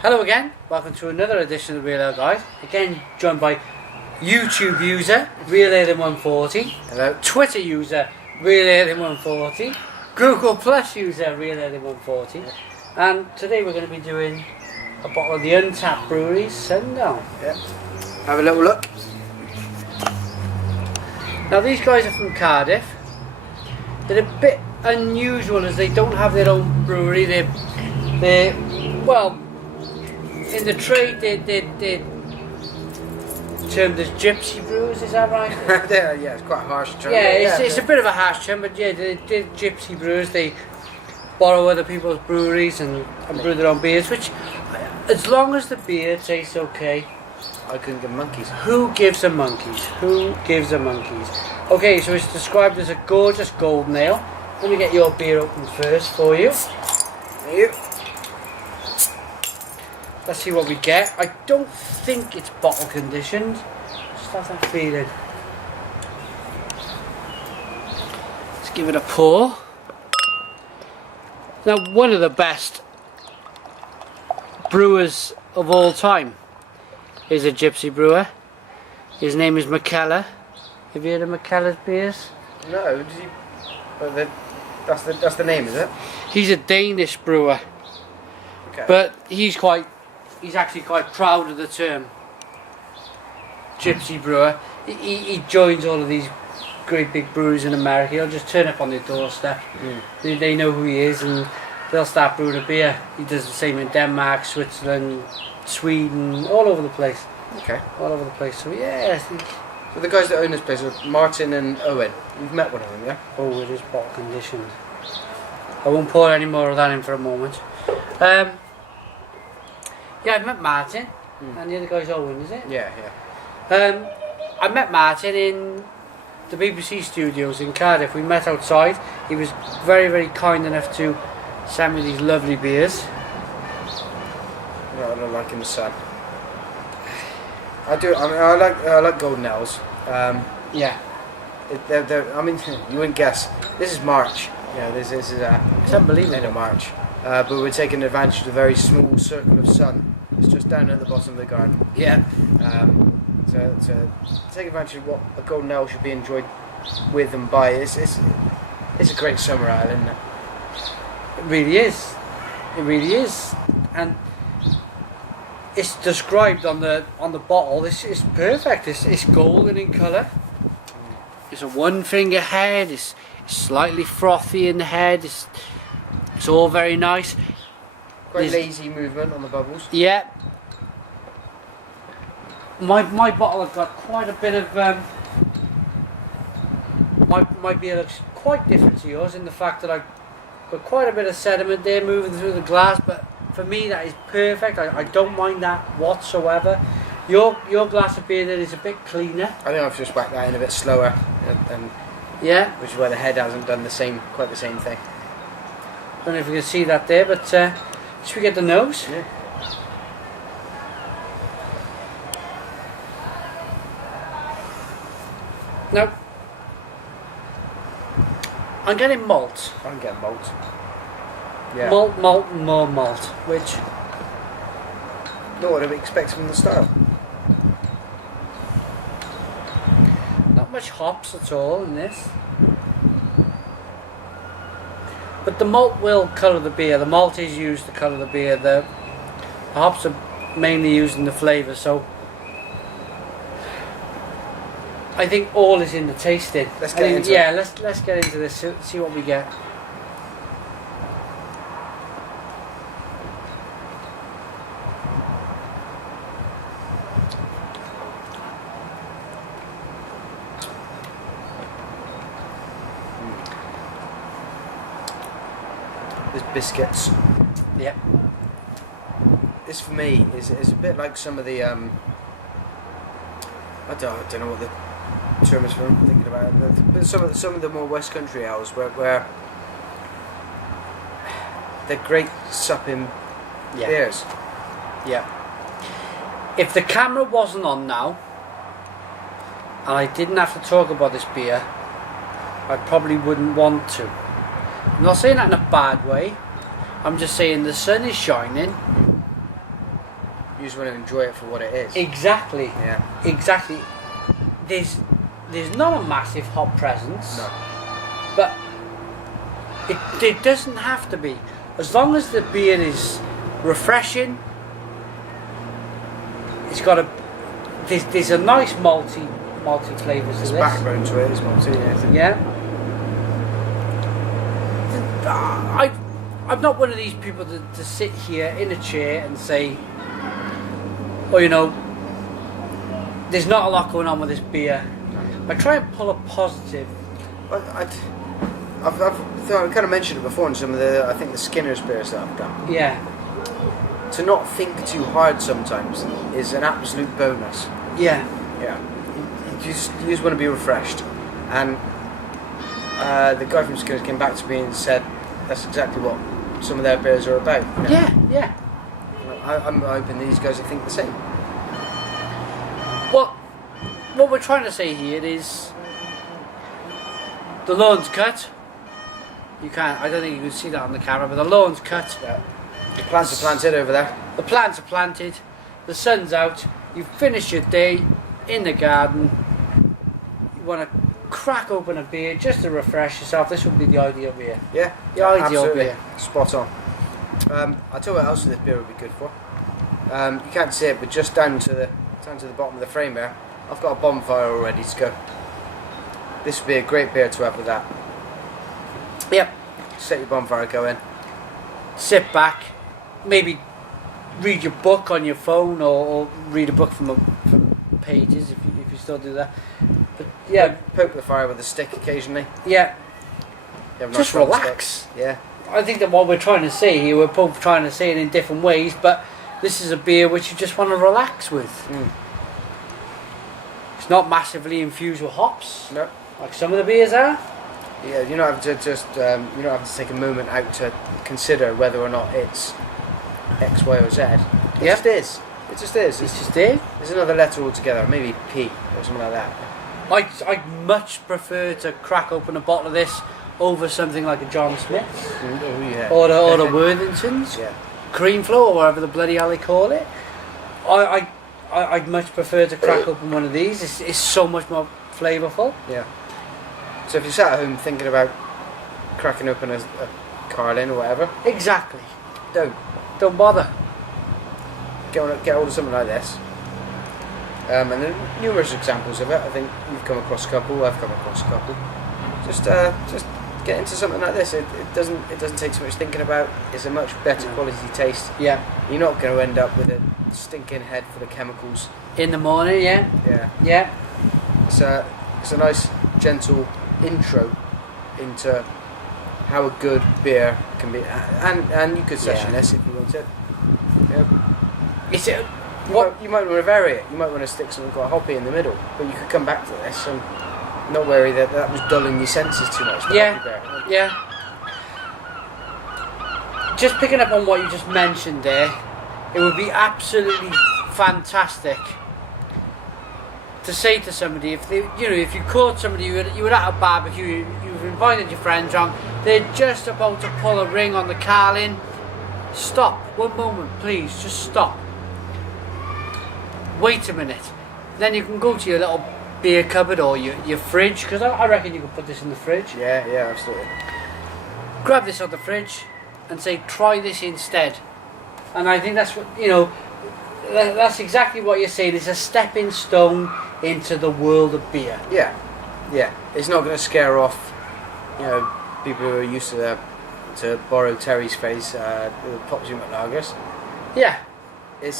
Hello again, welcome to another edition of the Real Ale Guide. Again joined by YouTube user Real Ale 140, Hello. Twitter user Real Ale 140, Google Plus user Real Ale 140, and today we're going to be doing a bottle of the Untapped Brewery Sundown. Yeah. Have a little look. Now these guys are from Cardiff. They're a bit unusual as they don't have their own brewery. They're well, in the trade they're termed as gypsy brewers, is that right? Yeah, it's quite a harsh term. Yeah, it's a bit of a harsh term, but yeah, they're gypsy brewers. They borrow other people's breweries and brew their own beers, which, as long as the beer tastes okay, I couldn't give monkeys. who gives a monkeys? Who gives a monkeys? Okay, so it's described as a gorgeous golden ale. Let me get your beer open first for you. You. Let's see what we get. I don't think it's bottle conditioned. Just have that feeling. Let's give it a pour. Now, one of the best brewers of all time is a gypsy brewer. His name is McKellar. Have you heard of McKellar's beers? No, did you? But that's the name, is it? He's a Danish brewer, Okay. but he's actually quite proud of the term gypsy brewer. He joins all of these great big breweries in America. He'll just turn up on their doorstep. They know who he is and they'll start brewing a beer. He does the same in Denmark, Switzerland, Sweden, all over the place. Okay. All over the place. So yeah, I think, So the guys that own this place are Martin and Owen. You've met one of them, yeah? oh, it is bottle conditioned. I won't pour any more of that in for a moment. Yeah, I've met Martin, and the other guy's Owen, is it? Yeah, yeah. I met Martin in the BBC studios in Cardiff. We met outside. He was very, very kind enough to send me these lovely beers. No, I don't like in the sun. I do. I mean, I like golden ales. Yeah, I mean, you wouldn't guess. This is March. Yeah, this is it's unbelievable. end of March. But we're taking advantage of the very small circle of sun. It's just down at the bottom of the garden. Yeah, To take advantage of what a golden ale should be enjoyed with and by. It's a great summer ale, isn't it? it really is. It really is, and it's described on the bottle. It's perfect. It's golden in colour. It's a one finger head. It's slightly frothy in the head. It's all very nice. Quite lazy movement on the bubbles. Yeah. My bottle has got quite a bit of my beer looks quite different to yours in the fact that I've got quite a bit of sediment there moving through the glass, but for me that is perfect. I don't mind that whatsoever. Your glass of beer there is a bit cleaner. I think I've just whacked that in a bit slower, Yeah. which is why the head hasn't done quite the same thing. I don't know if you can see that there, but should we get the nose? Yeah. Now, I'm getting malt. I can get malt. Yeah. Malt, and more malt, which Not what I would expect from the style. not much hops at all in this. But the malt will colour the beer. The malt is used to colour the beer. The hops are mainly used in the flavour, so I think all is in the tasting. Let's get into it. Yeah, let's get into this, see what we get. There's biscuits. Yeah. This for me is a bit like some of the I don't know what the term is for. I'm thinking about it. But some of the more West Country ales where they're great supping beers. Yeah. If the camera wasn't on now, and I didn't have to talk about this beer, I probably wouldn't want to. I'm not saying that in a bad way. I'm just saying the sun is shining. You just want to enjoy it for what it is. Exactly. Yeah. Exactly. There's not a massive hop presence. No. But it doesn't have to be. As long as the beer is refreshing, it's got a there's a nice malty flavours to There's this. backbone to it as well too. Yeah. I'm not one of these people to sit here in a chair and say, oh, you know, there's not a lot going on with this beer. I try and pull a positive. I've kind of mentioned it before in some of the, I think the Skinner's beers that I've done. Yeah. To not think too hard sometimes is an absolute bonus. Yeah. Yeah. You just want to be refreshed. And the guy from Skinner's came back to me and said that's exactly what some of their beers are about. You know? Yeah, yeah. I'm hoping these guys will think the same. What we're trying to say here is the lawn's cut. You can't. I don't think you can see that on the camera, but the lawn's cut. Yeah. The plants are planted over there. The plants are planted. The sun's out. You've finished your day in the garden. You want to crack open a beer just to refresh yourself. This would be the ideal beer. Yeah. The ideal absolutely. beer. Spot on. I'll tell you what else this beer would be good for. You can't see it, but just down to the bottom of the frame there, I've got a bonfire all ready to go. This would be a great beer to have with that. Yep. Set your bonfire going. Sit back. Maybe read your book on your phone, or read a book from pages if you still do that. But yeah, Poke the fire with a stick occasionally. yeah. You have a Just nice long relax. stick. Yeah. I think that what we're trying to say here, we're both trying to say it in different ways, but this is a beer which you just want to relax with. Mm. It's not massively infused with hops, No. like some of the beers are. Yeah, you're not having to just you don't have to take a moment out to consider whether or not it's X, Y, or Z. It just is. It just is. It's just there. There's another letter altogether, maybe P or something like that. I'd much prefer to crack open a bottle of this over something like a John Smith's Oh yeah. or the Worthingtons, Yeah. Cream Flow, or whatever the bloody hell they call it. I'd much prefer to crack open one of these. It's so much more flavourful. Yeah. So if you're sat at home thinking about cracking open a Carlin or whatever, Exactly. don't bother. get hold of something like this. And there are numerous examples of it. I think you've come across a couple. I've come across a couple. Just get into something like this. It doesn't take too much thinking about. It's a much better quality taste. Yeah. You're not going to end up with a stinking head full of chemicals. In the morning, yeah. Yeah. Yeah. It's a nice gentle intro into how a good beer can be, and you could session this if you wanted. Yeah. It's a, You might want to vary it. You might want to stick something quite hoppy in the middle, but you could come back to this and not worry that was dulling your senses too much. Yeah. Yeah. Just picking up on what you just mentioned there, it would be absolutely fantastic to say to somebody, if you caught somebody, you were at a barbecue, you've invited your friends on, they're just about to pull a ring on the Carlin. Stop. One moment, please. Just stop. Wait a minute. Then you can go to your little beer cupboard or your fridge, because I reckon you could put this in the fridge. Yeah, absolutely. Grab this out the fridge and say, try this instead. And I think that's what, that's exactly what you're saying. It's a stepping stone into the world of beer. Yeah. It's not going to scare off, people who are used to borrow Terry's phrase, the Popsy McLagers. Yeah. It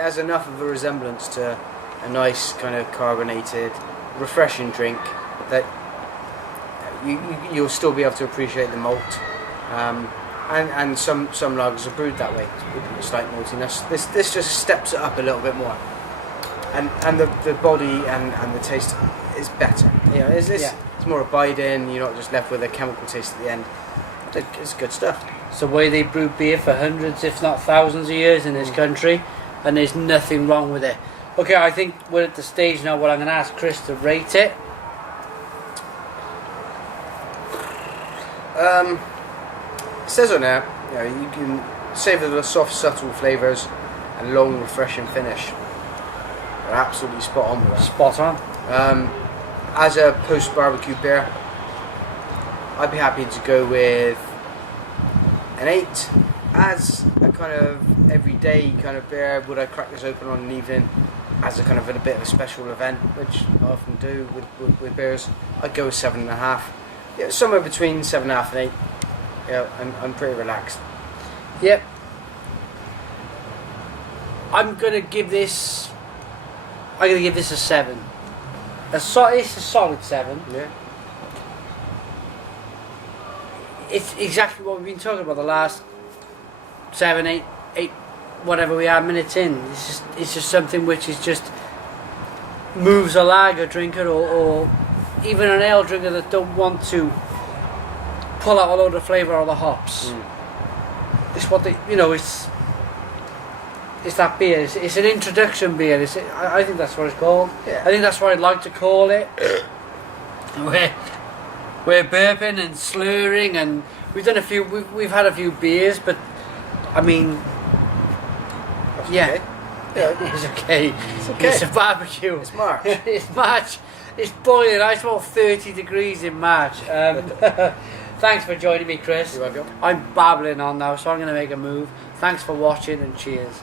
has enough of a resemblance to a nice kind of carbonated, refreshing drink that you'll still be able to appreciate the malt. And some lagers are brewed that way, with a slight maltiness. This just steps it up a little bit more, and the body and the taste is better. It's more abiding. You're not just left with a chemical taste at the end. It's good stuff. It's the way they brew beer for hundreds, if not thousands of years in this country, and there's nothing wrong with it. Okay, I think we're at the stage now where I'm going to ask Chris to rate it. It says on there, you can savour the soft, subtle flavours and long, refreshing finish. They're absolutely spot on with that. Spot on. As a post-barbecue beer, I'd be happy to go with an 8. As a kind of everyday kind of beer, would I crack this open on an evening as a kind of a bit of a special event, which I often do with beers? I'd go with 7.5. Yeah, somewhere between 7.5 and 8. Yeah, I'm pretty relaxed. Yep. I'm gonna give this a 7. It's a solid 7. Yeah. It's exactly what we've been talking about the last 7, 8, whatever we are minutes in. It's just something which is just moves a lager drinker or even an ale drinker that don't want to pull out a load of flavour or the hops. It's what they, it's that beer. It's an introduction beer. I think that's what it's called. Yeah. I think that's what I'd like to call it. We're burping and slurring, and we've done a few. We've had a few beers, but I mean, That's yeah, okay. Yeah. it's okay. It's okay. It's a barbecue. It's March. It's March. It's boiling. It's about 30 degrees in March. Thanks for joining me, Chris. You're welcome. I'm babbling on now, so I'm going to make a move. Thanks for watching, and cheers.